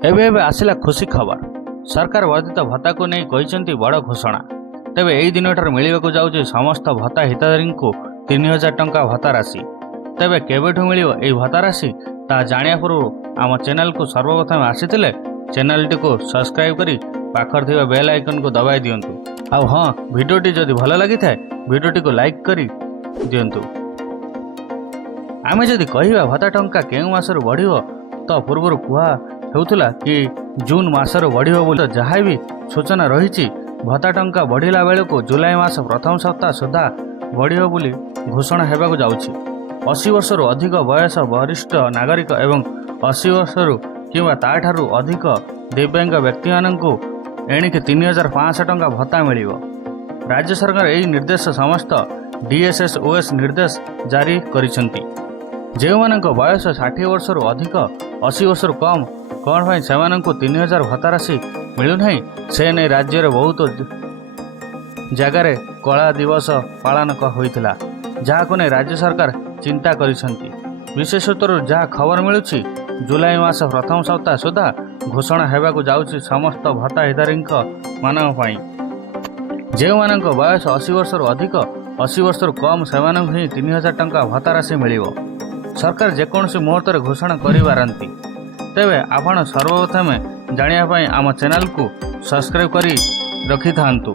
एबे एबे आसिला खुशी खबर। सरकार वर्धित भत्ता को नहीं कहिसेंती बड़ घोषणा। तेबे एही दिनठार मिलिबाकु जाउछि समस्त भत्ता हिताधारी को 3000 टंका भत्ता राशि। तेबे केबेठु मिलिबो एही भत्ता राशि ता जानिया पूर्व आम चैनल को सर्वप्रथम आसीथिले चैनल को सब्सक्राइब करी पाखर थिबा बेल आइकन को दबाई दियंतु। आ हां, वीडियोटी जदि भल लागि थाए वीडियोटी को लाइक करी दियंतु। आमे जदि कहिबा भत्ता टंका केउ मासरु बढ़िबो तो पूर्वरु कुहा हेउथुला कि जून मासर बढ़िबो बोली जहाँ भी सूचना रही। भत्ता टंका बढ़िला बेलू जुलाई मास प्रथम सप्ताह सुधा बढ़िबो बोली घोषणा हेबाकु जाउछि। 80 वर्षरू अधिक बयस वरिष्ठ नागरिक एवं 80 वर्षरू किंवा ताठारू अधिक दिव्यांग व्यक्ति माननकु एणिके 3500 टंका भत्ता मिलिबो। राज्य सरकार एही निर्देश समस्त DSSOS निर्देश जारी करिसेंती। जेउमानक बयस 60 वर्षरू अधिक 80 वर्षरू कम कौन भाई से 3000 भत्ता राशि मिलूना से नहीं राज्य में बहुत जगार कला दिवस पालन होता जहाँ को नहीं राज्य सरकार चिंता करिसेंती। विशेषतर जहाँ खबर मिलूँ जुलाई मास प्रथम सप्ताह सुधा घोषणा हेबाकु जाउछि समस्त भत्ता हिताधारी मानक पई। जो मानक बयस 80 वर्षरू अधिक 80 वर्षरू कम से 3000 टंका भत्ता राशि मिलिबो। सरकार जेकोसी मुहूर्त घोषणा करिपारंती। तेबे आपण सर्वप्रथमे जानिया पई आम चैनल को सब्सक्राइब करी रखि थांतु।